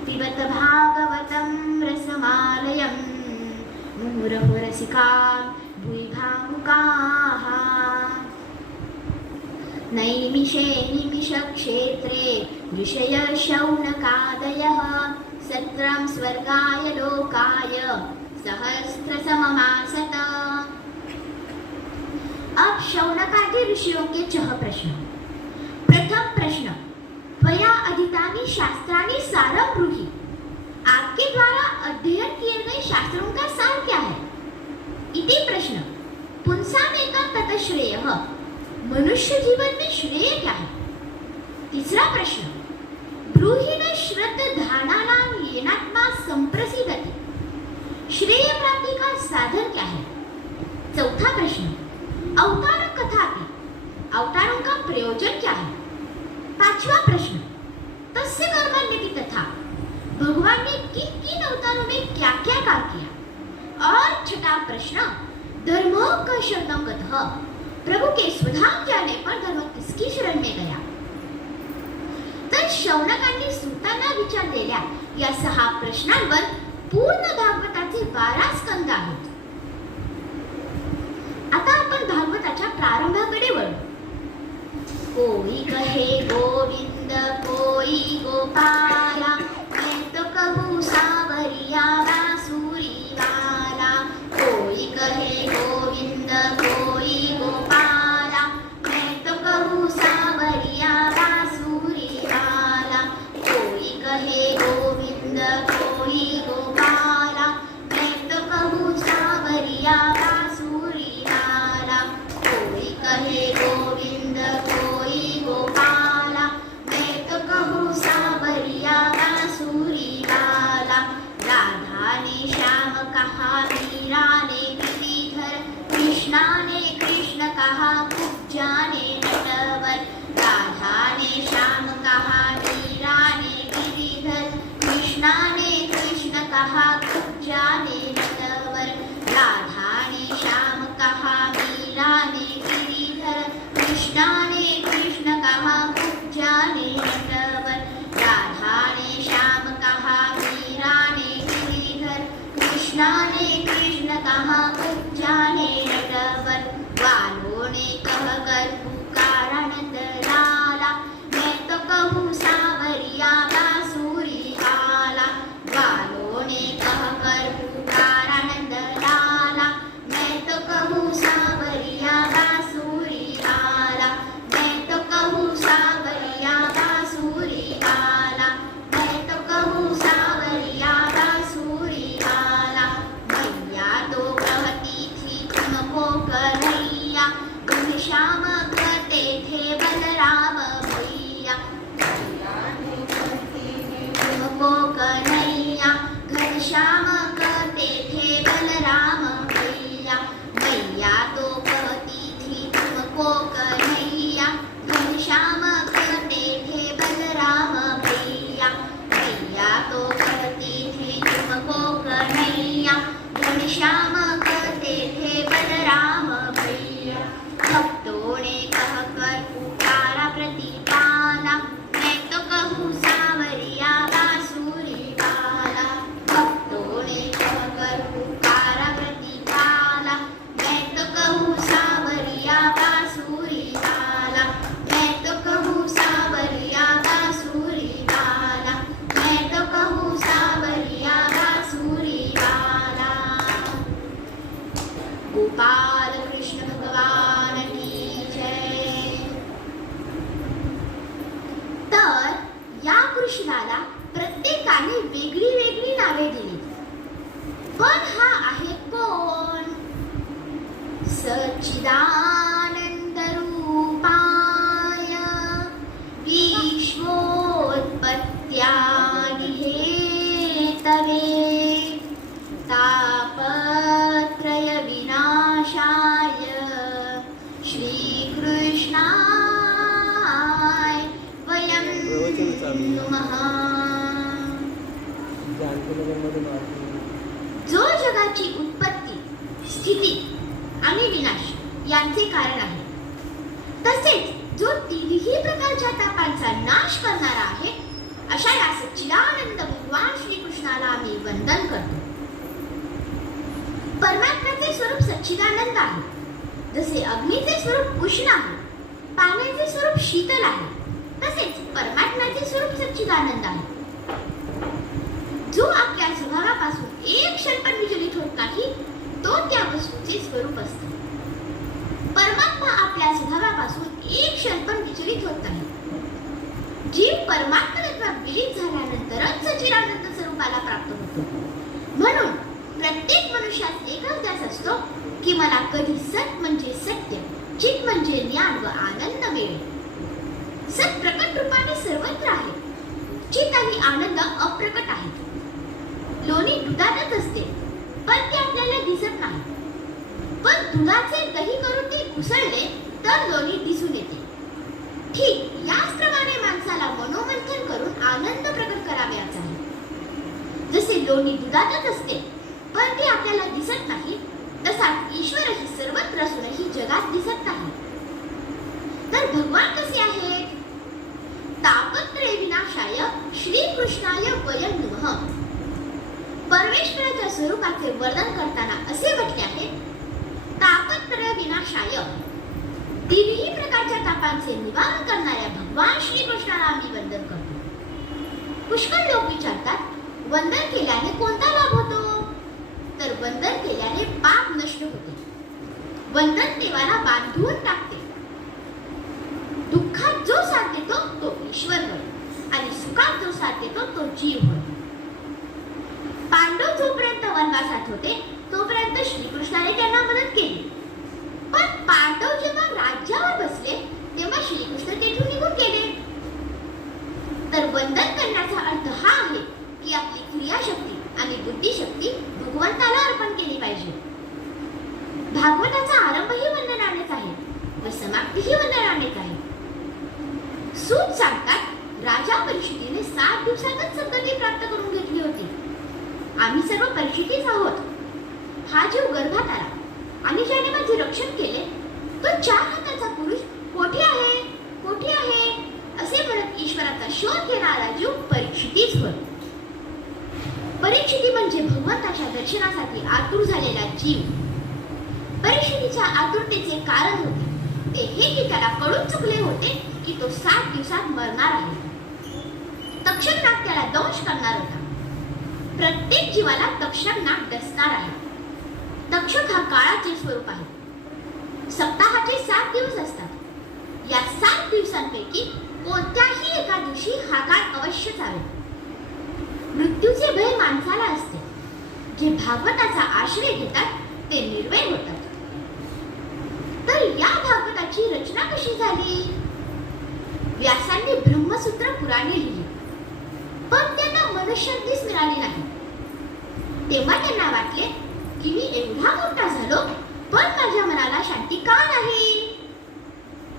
पिबत भागवतं रसमालयं मुहुरहो रसिका भुवि भावुकाः. नैमिषे निमिषक्षेत्रे ऋषयशौनकादयः सत्रं स्वर्गाय लोकाय सहस्रसममासत. अब शौनकादि ऋषियों के 6 प्रश्न. प्रथम प्रश्न, त्वया अधीतानि शास्त्राणि सारं ब्रूहि. आपके द्वारा अध्ययन किए गए शास्त्रों का सार क्या है? इति प्रश्न. पुंसामेकं तत् श्रेयः. मनुष्य जीवन में श्रेय क्या है? तीसरा प्रश्न, ब्रूहि न श्रद्धानानां येनात्मा संप्रसिद्धति. श्रेय प्राप्ति का साधन क्या है? चौथा प्रश्न, अवतार कथापि. अवतारों का प्रयोजन क्या है? पांचवा प्रश्न, तस्य कर्मण्यति तथा. भगवान ने किन किन अवतारों में क्या क्या काम किया? और छठा प्रश्न, धर्मो का शरणं गतः. प्रभु के स्वधाम जाने पर धर्म किसकी शरण में गया? तर शौनकांनी सुतांना विचारलेल्या या 6 प्रश्नांवर पूर्ण भागवताचे 12 स्कंद आहेत. आता आपण भागवताच्या प्रारंभाकडे वळू. कोई कहे गोविंद कोई गोपाला मैं तो कहूँ सावरिया बांसुरी वाला. कोई कहे गोविंद कोई गोपाला मैं तो कहूँ सावरिया बांसुरी वाला. कोई कहे गोविंद कोई गोपाला मैं तो कहूँ सावरिया बांसुरी वाला. कोई कहे गोविंद कोई गोपाला मैं तो कहूँ सावरिया कृष्णाला प्रत्येकाने वेगळी वेगळी नावे दिली. पण हा आहे कोण? सच्चिदानंद रूपाय विश्वोत्पत्त्यादि हेतवे तापत्रय विनाशाय श्रीकृष्णाय वयं नमः. जो जगाची उत्पत्ती, स्थिती आणि विनाश यांचे कारण आहे, तसेच जो तिन्ही प्रकारच्या तापांचा नाश करणारा आहे, अशा या सच्चिदानंद भगवान श्रीकृष्णाला आम्ही वंदन करतो. परमात्म्याचे स्वरूप सच्चिदानंद आहे. जसे अग्नीचे स्वरूप उष्ण आहे, पाण्याचे स्वरूप शीतल आहे, तसेच परमात्म्याचे स्वरूप सच्चिदानंद आहे. जो आपल्या स्वभावापासून एक क्षण पण विचलित होत नाही, तो त्या वस्तूचे स्वरूप असते. परमात्मा आपल्या स्वभावापासून एक क्षण पण विचलित होत नाही. जीव परमात्मत्वात विलीन झाल्यानंतरच सच्चिदानंद स्वरूपाला प्राप्त होतो. म्हणून प्रत्येक मनुष्यास एकच ध्यास असतो की मला कधी सत म्हणजे सत्य, चित म्हणजे ज्ञान व आनंद मिळेल. सत प्रकट रूपाने सर्वत्र आहे, चित आणि आनंद अप्रकट आहे. लोणी दुधातच असते, पण ते आपल्याला दिसत नाही. पण दुधाचे दही करून ते घुसळले तर लोणी दिसून येते. ठीक याचप्रमाणे माणसाला मनोमंथन करून आनंद प्रकट करावयाचा आहे. जसे लोणी दुधातच असते, पण ते आपल्याला दिसत नाही, तसा ईश्वरही सर्वत्र असूनही जगात दिसत नाही. तर भगवान कसे आहेत? तापत्रय विनाशाय श्रीकृष्णाय वयं नमः. परमेश्वराच्या स्वरूपाचे वर्णन करताना असे म्हटले आहे, तापत्रय विनाशाय, तिन्ही प्रकारच्या तापांचे निवारण करणाऱ्या भगवान श्रीकृष्णाला आम्ही वंदन करतो. पुष्कळ लोक विचारतात, वंदन केल्याने कोणता लाभ होतो? तर वंदन केल्याने पाप नष्ट होते. वंदन देवाला बांधून टाकते. दुःखात जो साथ देतो तो ईश्वर होय आणि सुखात जो साथ देतो तो जीव होय. पांडव जोपर्यंत वनवासात होते तोपर्यंत श्रीकृष्णाने त्यांना मदत केली. पण पांडव जेव्हा राज्यावर बसले तेव्हा श्रीकृष्ण तेथून निघून गेले. तर वंदन करण्याचा अर्थ हा आहे की आपली क्रियाशक्ती आणि बुद्धिशक्ती भगवंताला अर्पण केली पाहिजे. भागवताचा आरंभही वंदनानेच आहे व समाप्तीही वंदनानेच आहे. सूत सांगतात, राजा परीक्षितीने 7 दिवसातच सद्गती प्राप्त करून घेतली होती. आम्ही सर्व परीक्षितीच आहोत. हा जीव गर्भात आला आणि ज्याने माझे रक्षण केले तो 4 हाताचा पुरुष कोठे आहे, कोठे आहे असे म्हणत ईश्वराचा शोध घेणारा जीव परीक्षितीच होय. परीक्षिती म्हणजे भगवंताच्या दर्शनासाठी आतुर झालेला जीव. परीक्षितीच्या आतुरतेचे कारण होते ते हे की त्याला कळून चुकले होते की तो 7 दिवसात मरणार आहे. तक्षक नाग त्याला दंश करणार होता. प्रत्येक जीवाला तक्षक नाग डसणार आहे. तक्षक हा काळाचे स्वरूप आहे. सप्ताहाचे 7 दिवस असतात. या 7 दिवसांपैकी कोणत्याही एका दिवशी हा काळ अवश्य चालेल. मृत्यूचे भय माणसाला असते. जे भागवताचा आश्रय घेतात ते निर्भय होतात. तर या भागवताची रचना कशी झाली? व्यासांनी ब्रह्मसूत्र पुराणे लिहिली, पण त्यांना मनःशांतीच मिळाली नाही. तेव्हा त्यांना वाटले की मी एवढा मोठा झालो पण माझ्या मनाला शांती का नाही?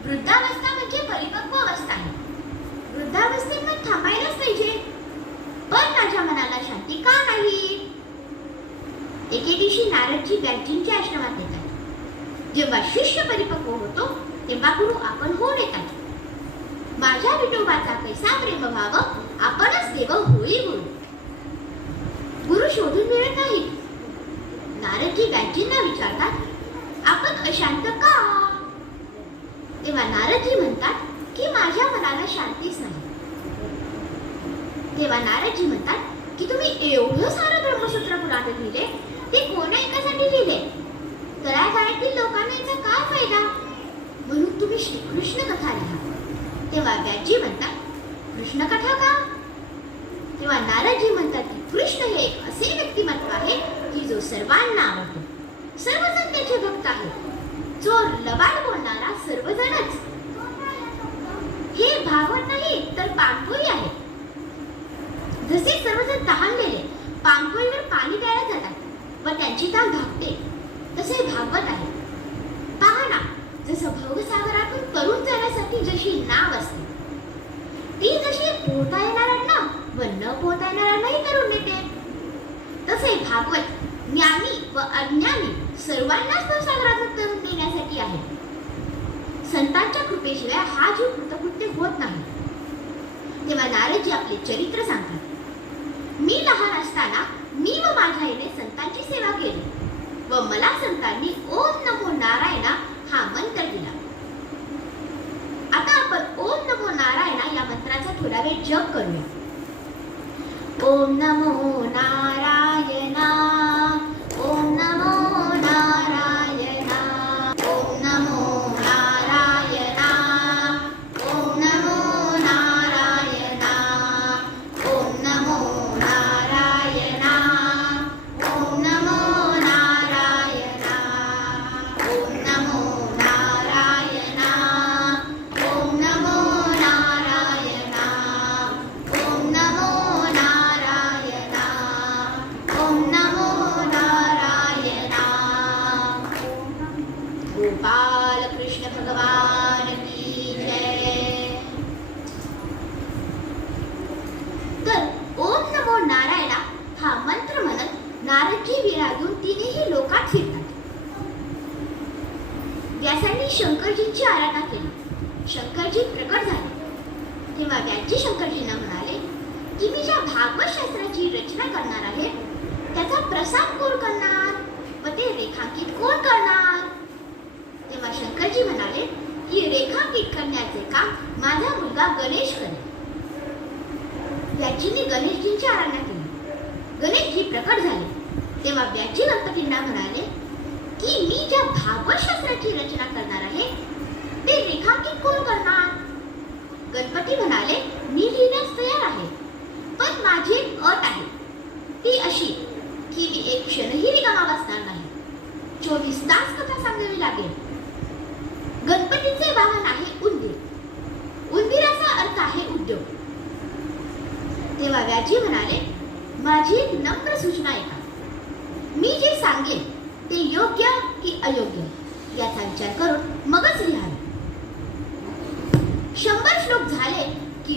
वृद्धावस्था म्हणजे परिपक्व अवस्था आहे. वृद्धावस्थेत मग थांबायलाच पाहिजे, पण माझ्या मनाला शांती का नाही? एके दिवशी नारदजी व्यासजींच्या आश्रमात येतात. जेव्हा शिष्य परिपक्व होतो तेव्हा गुरु आपण होऊन येतात. माझ्या विठोबाचा कैसा प्रेम भाव, आपणच देव होई गुरु. गुरु शोधून मिळत नाहीत. नारदजी व्यासजींना विचारतात, आपण अशांत का? तेव्हा नारदजी म्हणतात की माझ्या मनाला शांतीच नाही. तेव्हा नारदजी म्हणतात की तुम्ही एवढं सारं ब्रह्मसूत्र पुराण लिहिले ते कोणा एकासाठी लिहिले? तळागाळातील लोकांना याचा काय फायदा? म्हणून तुम्ही श्रीकृष्ण कथा लिहा. तेव्हा व्यासजी म्हणतात, कृष्ण कथा का? तेव्हा नारदजी म्हणतात की कृष्ण हे एक असे व्यक्तिमत्व आहे की जो सर्वांना आवडतो, सर्वजण त्याचे भक्त आहेत, जो लबाड बोलणारा सर्वजणच. हे भागवत नाही तर पाणपोई आहे. जसे सर्वजण तहानलेले पाणपोईवर पाणी प्यायला जातात व त्यांची तहान भागते, तसे भागवत आहे. पहा ना, जसं भवसागरातून तरुण जाण्यासाठी जशी नाव असते, ती जशी पोहता येणाऱ्यांना व न पोहता येणाऱ्यांनाही तरुण नेते, तसे भागवत ज्ञानी व अज्ञानी सर्वांनाच भवसागरातून तरुण नेण्यासाठी आहे. संतांच्या कृपेशिवाय हा जीव कृतकृत्य होत नाही. तेव्हा नारदजी आपले चरित्र सांगतात. मी लहान असताना मी व माझ्या आईने संतांची सेवा केली व मला संतांनी ओम नमो नारायणा हा मंत्र दिला. आता आपण ओम नमो नारायणा या मंत्राचा थोडा वेळ जप करूया. ओम नमो नारायणा, ओम नमो नारायणा, ओम नमो नारायणा, ओम नमो नारायणा, ओम नमो नारायणा, ओम नमो नारायणा, ओम नमो नारायणा, ओम नमो नारायणा, ओम नमो नारायणा, ओम नमो नारायणा. गोपाल कृष्ण भगवान की जय. तर ओम नमो नारायणा हा मंत्र म्हणत नारदजी विराजून तिन्ही लोकात फिरतात. व्यासांनी शंकरजींची आराधना केली. शंकरजी प्रकट झाले. तेव्हा व्यासजी शंकरजींना म्हणाले की मी ज्या भागवत शास्त्राची रचना करणार आहे त्याचा प्रसार कोण करणार व ते रेखांकित कोण करणार. तेव्हा शंकरजी म्हणाले की रेखांकित करण्याचे काम माझा मुलगा गणेश करेल. व्यासजींनी गणेशजींची आराधना केली. गणेशजी प्रकट झाले. तेव्हा व्यासजी गणपतींना म्हणाले की मी ज्या भागवत शास्त्राची रचना करणार आहे ते रेखांकित कोण करणार. गणपती म्हणाले मी लिहिण्यास तयार आहे, पण माझी एक अट आहे. ती अशी की मी एक क्षणही रिकामा बसणार नाही. 24 तास कथा सांगावी लागेल. गणपतीचे वाहन आहे उंदीर. उंदिराचा अर्थ आहे उद्योग. तेव्हा व्यासजी म्हणाले माझी एक नम्र सूचना ऐका. मी जे सांगेन ते योग्य की अयोग्य याचा विचार करून मगच लिहावे. 100 श्लोक झाले की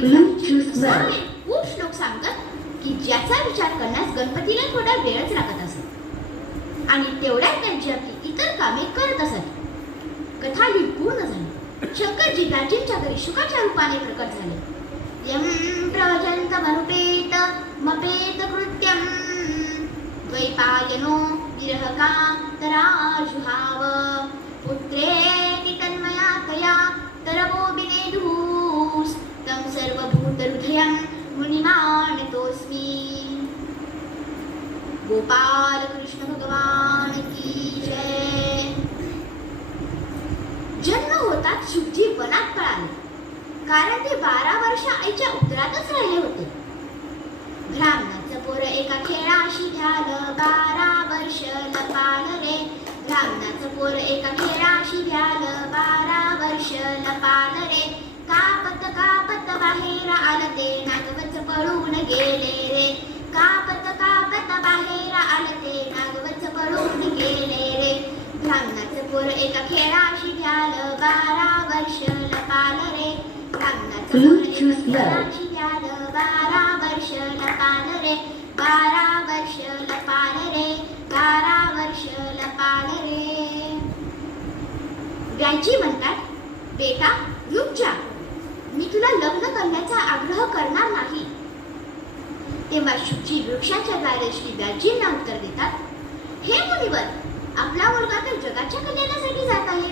खूप श्लोक सांगत की ज्याचा विचार करण्यास गणपतीला थोडा वेळच लागत असत आणि तेवढ्यात त्यांची आपली इतर कामे करत असत. कथा ही पूर्ण झाली. शंकरजी राजेंच्या घरी शुकाच्या रूपाने प्रकट झाले. यं प्रवचन्तमनुपेत मपेत कृत्यं द्वैपायनो विरहकातराजुहाव पुत्रेति तन्मया तया तरवो विनेदुस् तं सर्वभूतहृदयं मुनिमानतोऽस्मि. गोपाल कृष्ण भगवान की जय. जन्म होताच शुकजी वनात पळाले, कारण ते 12 वर्ष आईच्या उदरातच राहिले होते. ब्राह्मणाचं पोर एका खेळाशी भ्यालं 12 वर्ष लपाल रे. ब्राह्मणाचं पोर एका खेळाशी भ्यालं 12 वर्ष लपाल रे. कापत कापत बाहेर आलं ते नागवच पळून गेले रे. कापत कापत बाहेर आलं ते नागवच पळून गेले रे. ब्राह्मणाचं पोर एका खेळाशी भ्यालं 12 वर्ष लपाल रे. ब्राह्मणाचं पोर एका खेळाशी भ्यालं 12 वर्ष लपाल रे. 12 वर्ष लपाल रे. 12 वर्ष लपाल रे. व्यासजी म्हणतात बेटा रुक जा, मी तुला लग्न करण्याचा आग्रह करणार नाही. तेव्हा शुकजी वृक्षाच्या द्वारे श्री व्यासजींना उत्तर देतात हे मुनिवर, आपला मुलगा तर जगाच्या कल्याणासाठी जात आहे.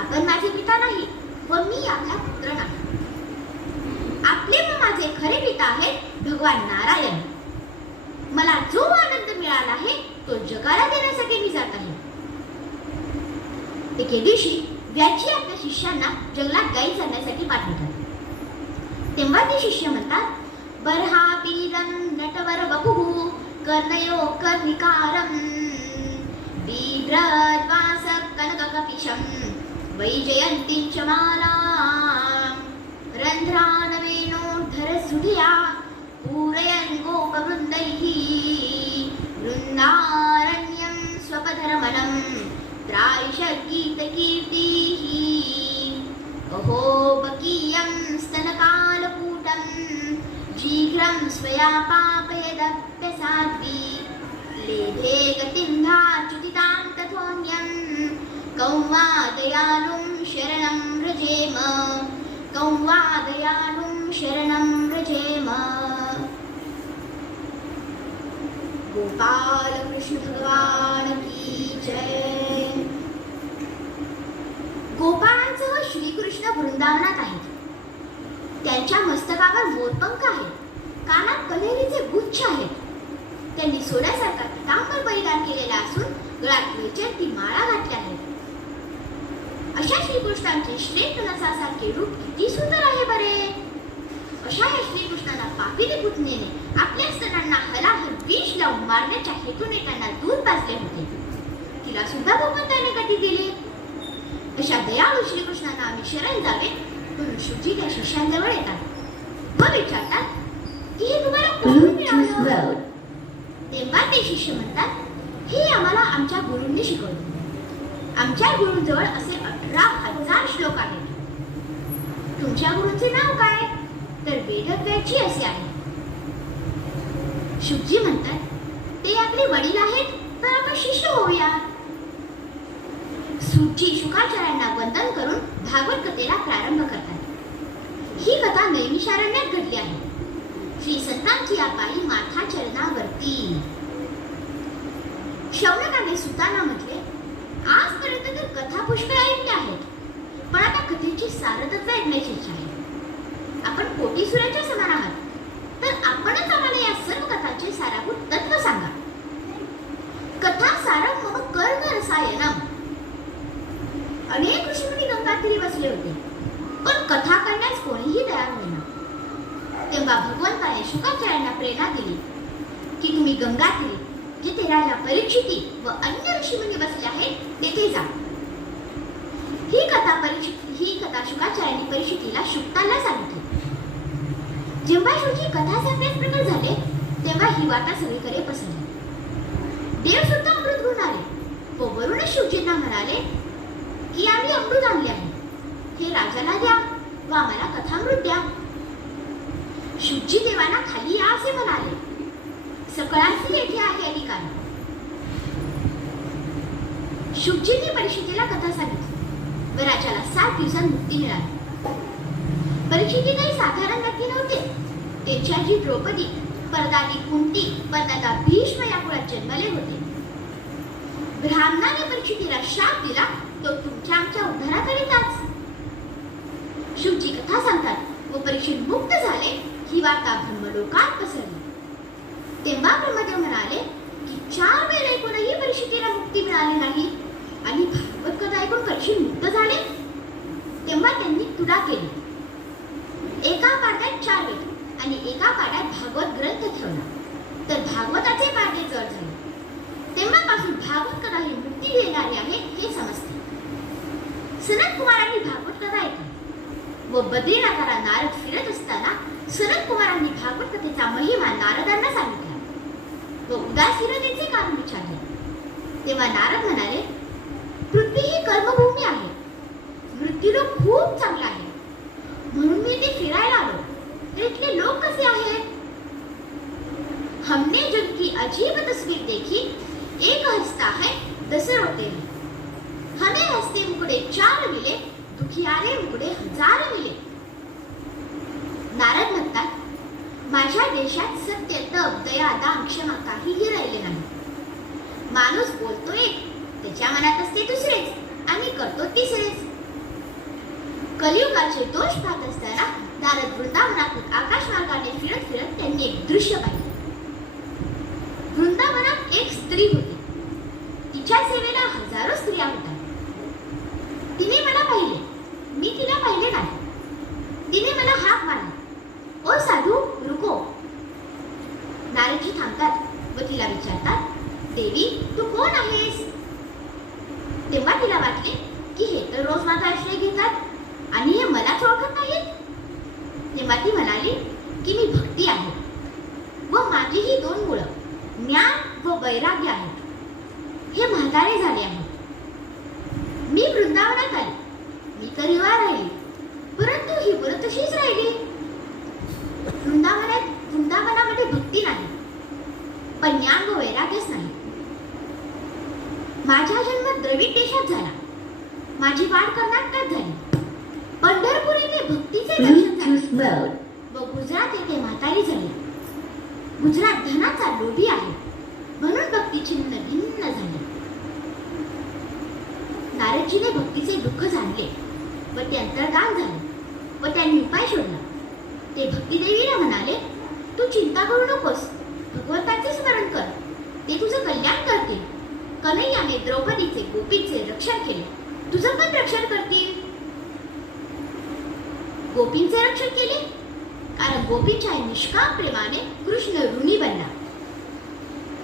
आपण माझे पिता नाही व मी आपला पुत्र नाही. आपले व माझे खरे पिता आहेत भगवान नारायण. मला जो आनंद मिळाला आहे तो जगाला देण्यासाठी मी जात आहे. एके दिवशी व्यासजी आपल्या शिष्यांना जंगलात गायी चरण्यासाठी पाठवतात. तेव्हा ते शिष्य म्हणतात बर्हापीडं नटवरवपुः कर्णयो कर्णिकारं बिभ्रद्वासकनककपिशं वैजयन्तीं च मालां रन्ध्रानवेणोद्धरसुधिया पूरयन् गोपवृन्दैः वृन्दारण्यं स्वपधरमणं त्रायशर्गीतकीर्तिः अहो बकीयं स्तनकालकूटं शीघ्रं स्वया पापयदप्यसाध्वी लेभे गतिं धाच्युतितां तथोऽन्यं कौमादयालुं शरणं व्रजेम कौमादयालुं शरणं व्रजेम। गोपाल कृष्ण भगवान की जय। गोपाळांसह श्रीकृष्ण वृंदावनात आहेत. त्यांच्या मस्तकावर मोरपंख आहे, कानात कलेरीचे गुच्छ आहेत. त्यांनी सोन्यासारखा पितांबर परिधान केलेला असून गळ्यात वैजयंती माळा घातल्या आहेत. अशा श्रीकृष्णांचे श्रेष्ठ नसासारखे रूप किती सुंदर आहे बरे. अशा या श्रीकृष्णांना पापिली पुतणीने आपल्या स्तनांना हलाहल विष लावून मारण्याच्या हेतूने त्यांना दूध पाजले होते. तिला सुद्धा भगवंताने गती दिली. अशा दयाळू श्रीकृष्णांना आम्ही शरण जावे म्हणून शुची त्या शिष्यांजवळ येतात व विचारतात की हे तुम्हाला कुठून मिळालं. तेव्हा ते शिष्य म्हणतात, हे आम्हाला आमच्या गुरूंनी शिकवले. आमच्या गुरूंजवळ असे 18,000 श्लोक आहेत. तुमच्या गुरूंचे नाव काय? तर वेदव्याची असे आहे. शुकजी म्हणतात, ते आपले वडील आहेत तर आपण शिष्य होऊया. सूतजी शुकाचार्यांना वंदन करून भागवत कथेला प्रारंभ करतात. ही कथा नैमिषारण्यात घडली आहे. श्री संतांची या बाई माथा चरणावरती. शौनकाने सुतांना म्हटले, आजपर्यंत तर कथा पुष्कळ ऐकल्या आहेत, पण आता कथेची सारतत्व ऐकण्याची इच्छा आहे. आपण कोटीसुराच्या समान आहात, तर आपणच आम्हाला या सर्व कथांचे साराभूत तत्व सांगा. कथा सारं मम कर्ण रसायनम. अनेक ऋषीमुनी गंगातीरी बसले होते, पण कथा करण्यास कोणीही तयार होईना. तेव्हा भगवंताने शुकाचार्यांना प्रेरणा दिली की तुम्ही गंगातीरी जिथे राजा परीक्षिती व अन्य ऋषीमुनी बसले आहेत तेथे जा. ही कथा शुकाचार्यांनी परीक्षितीला शुक्ताला सांगितली. जेव्हा शुची कथा सांगण्यास प्रकट झाले तेव्हा ही वार्ता सगळीकडे पसरली. देव सुद्धा अमृत घेऊन आले व वरूनच शुचींना म्हणाले की आम्ही अमृत आणले आहे, हे राजाला द्या व आम्हाला कथामृत द्या. शुची देवांना खाली या असे म्हणाले. सकळांचे येथे आहे अधिकार. शुकजींनी परीक्षितीला कथा सांगितली व राजाला 7 दिवसांत मुक्ती मिळाली. परीक्षिती काही साधारण व्यक्ती नव्हते. त्यांची आजी द्रौपदी, परदादी कुंती, परदादा भीष्म या कुळात जन्मले होते. ब्राह्मणाने परीक्षितीला शाप दिला, तो तुमच्या आमच्या उद्धाराकरिताच. शुकजी कथा सांगतात व परीक्षित मुक्त झाले. ही वार्ता ब्रह्मलोकात पसरली. तेव्हा ब्रह्मदेव म्हणाले की 4 वेळ ऐकूनही परीक्षितीला मुक्ती मिळाली नाही आणि भागवत कथा ऐकून परीक्षित मुक्त झाले. तेव्हा त्यांनी तुला केली. एका पाट्यात 4 वेद आणि एका पाट्यात भागवत ग्रंथ ठेवला, तर भागवताचे पाढे जड झाले. तेव्हापासून भागवत कथा ही मुक्ती देणारी आहे हे समजते. सनत कुमारांनी भागवत कथा ऐकली व बद्रीनाथाला नारद फिरत असताना सनत कुमारांनी भागवत कथेचा महिमा नारदांना सांगितला व उदासीनतेचे कारण विचारले. तेव्हा नारद म्हणाले, पृथ्वी ही कर्मभूमी आहे, मृत्यूलोक खूप चांगला आहे, म्हणून मी ते फिरायला आलो. तर इथले लोक कसे आहेत? हमने जिनकी अजीब तस्वीर देखी, एक हस्ता है 10 रोते में. हमें हस्ते मुकड़े 4 मिले, दुखियारे मुकड़े 1000 मिले. नारद म्हणतात, माझ्या देशात सत्य, तप, दया, दान, क्षमा काहीही राहिले नाही. माणूस बोलतो एक, त्याच्या मनात असते दुसरेच आणि करतो तिसरेच. कलियुगाचे दोष पाहत असताना नारद वृंदावनातून आकाशमार्गाने फिरत फिरत त्यांनी एक दृश्य पाहिले. वृंदावनात एक स्त्री होती. तिच्या सेवेला हजारो स्त्रिया होत्या. तिने मला पाहिले, मी तिला पाहिले नाही. तिने मला हाक मारली, ओ साधू रुको. थांबतात व तिला विचारतात, देवी तू कोण आहेस? तेव्हा तिला वाटले की हे तर रोज माझा आश्रय घेतात आणि हे मलाच ओळखत नाहीत. तेव्हा ती म्हणाली की मी भक्ती आहे व माझी ही दोन मुलं ज्ञान व वैराग्य आहेत. हे म्हातारे झाले आहे. मी वृंदावनात आले, मी तर युवा राहिली, परंतु ही मुलं तशीच राहिली. वृंदावनामध्ये भक्ती नाही, पण ज्ञान व वैराग्यच नाही. माझा जन्म द्रविड देशात झाला, माझी वाढ कर्नाटकात झाली. पंढरपूर येथे भक्तीचे दर्शन झाले व गुजरात येथे म्हातारी झाली. गुजरात धनाचा लोभी आहे म्हणून भक्तीची मन भिन्न झाली. नारदजीने भक्तीचे दुःख जाणले व ते अंतर्धान झाले व त्यांनी उपाय शोधला. ते भक्तिदेवीला म्हणाले, तू चिंता करू नकोस, भगवंताचे स्मरण कर, ते तुझं कल्याण करतील. कन्हैयाने द्रौपदीचे गोपींचे रक्षण केले, तुझं पण रक्षण करतील. गोपींचे रक्षण केले कारण गोपीच्या निष्काम प्रेमाने कृष्ण ऋणी बनला.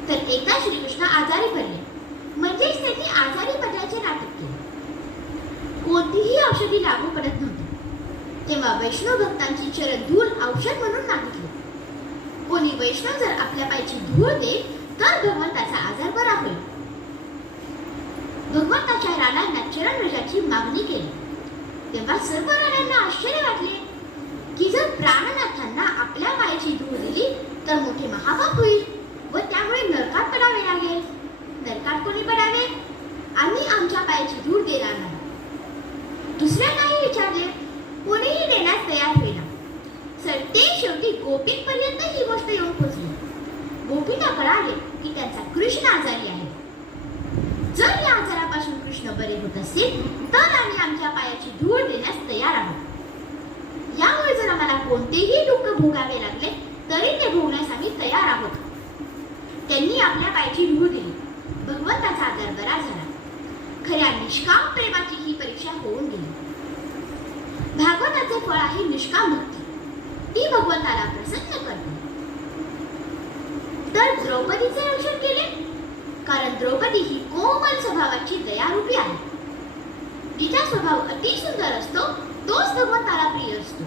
तर एकदा श्रीकृष्ण आजारी पडले, म्हणजेच त्यांनी आजारी पडल्याचे नाटक केले. कोणतीही औषधी लागू पडत नव्हती. तेव्हा वैष्णव भक्तांची चरण धूळ औषध म्हणून मागितली. कोणी वैष्णव जर आपल्या पायाची धूळ देईल तर भगवंताचा आजार बरा होईल. भगवंताच्या राणांना चरणरजाची मागणी केली. तेव्हा सर्व राणांना आश्चर्य वाटले की जर प्राणनाथांना आपल्या पायाची धूळ दिली तर मोठे महापाप होईल व त्यामुळे नरकात पडावे लागेल. नरकात कोणी पडावे? आम्ही आमच्या पायाची धूळ देणार नाही. दुसऱ्यांनाही विचारले, कोणीही देण्यास तयार होईना. ते शेवटी गोपींपर्यंत ही गोष्ट येऊन पोहोचली. गोपींना कळाले की त्यांचा कृष्ण आजारी आहे. जर या आजारापासून कृष्ण बरे होत असतील तर आम्ही आमच्या पायाची धूळ देण्यास तयार आहोत. यामुळे जर आम्हाला कोणतेही दुःख भोगावे लागले तरी ते भोगण्यास आम्ही तयार आहोत. त्यांनी आपल्या पायाची धूळ दिली. भगवंताचा आजार बरा झाला. खऱ्या निष्काम प्रेमाची ही परीक्षा होऊन गेली. भागवताचे फळ आहे निष्काम भक्ती. ती भगवंताला प्रसन्न करते. तर द्रौपदीचे रक्षण केले कारण द्रौपदी ही कोमल स्वभावाची दयारूपी आहे. तिचा स्वभाव अति सुंदर असतो, तोच भगवंताला प्रिय असतो.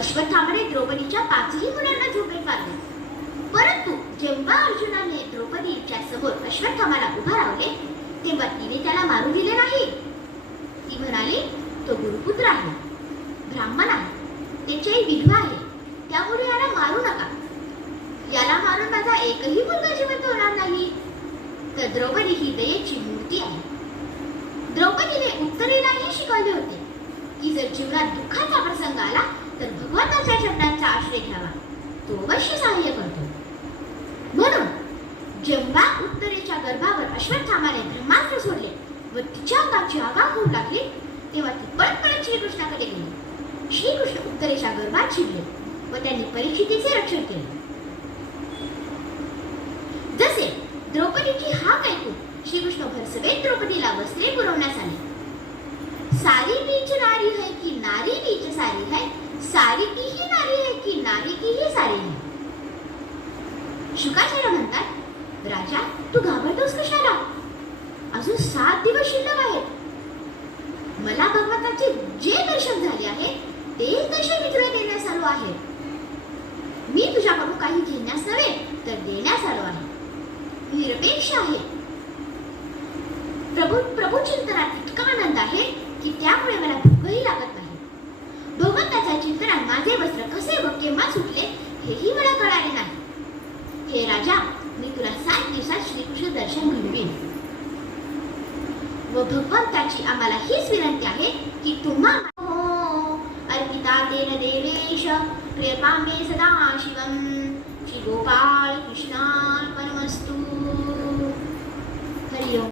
अश्वत्थामाने द्रौपदीच्या 5ही मुलांना झोपेत मारले, परंतु जेव्हा अर्जुनाने द्रौपदीच्या समोर अश्वत्थामाला उभा रावले तेव्हा तिने त्याला मारू दिले नाही. ती म्हणाली, तो गुरुपुत्र आहे, ब्राह्मण आहे, त्याची विधवा आहे, त्यामुळे याला मारू नका. याला मारून माझा एकही मुलगा जिवंत होणार नाही. तर द्रौपदी ही दयेची मूर्ती आहे. द्रौपदीने उत्तरेलाही शिकवले होते की जर जीवनात दुःखाचा प्रसंग आला तर भगवंताच्या चरणांचा आश्रय घ्यावा, तो अवश्य सहाय्य करतो. म्हणून जेव्हा उत्तरेच्या गर्भावर अश्वत्थामाने ब्रह्मास्त्र सोडले व तिच्या अंगाची आगाग होऊ लागली तेव्हा ती पळत पळत श्रीकृष्णाकडे गेली. श्रीकृष्ण उत्तरेच्या गर्भात शिरले व त्यांनी परीक्षितीचे रक्षण केले. जसे द्रौपदीची हाक ऐकून श्रीकृष्ण भरसवेत द्रौपदीला वस्त्रे पुरवण्यास आले. सारी बीच नारी है की नारी बीच सारी है, सारी की ही नारी है की नारी की ही सारी है. शुकाचार्य म्हणतात, राजा तू घाबरतोस कशाला? अजून 7 दिवस शिल्लक आहेत. मला भगवंताचे जे दर्शन झाले आहे तेच दर्शन मी तुला देण्यास आलो आहे. मी तुझ्याकडून काही घेण्यास नव्हे तर देण्यास आलो आहे. निरपेक्ष आहे. प्रभू चिंतनात इतका आनंद आहे की त्यामुळे मला भूकही लागत नाही. भगवंताच्या चिंतनात माझे वस्त्र कसे व केव्हा सुटले हेही मला कळाले नाही. हे राजा, मी तुला 7 दिवसात श्रीकृष्ण दर्शन घडवीन. व भगवंताची आम्हाला हीच विनंती आहे की तुम्हा अर्पिता तेन देवेश प्रियपामे सदा शिवम. श्री गोपाळ कृष्णार्पणमस्तु.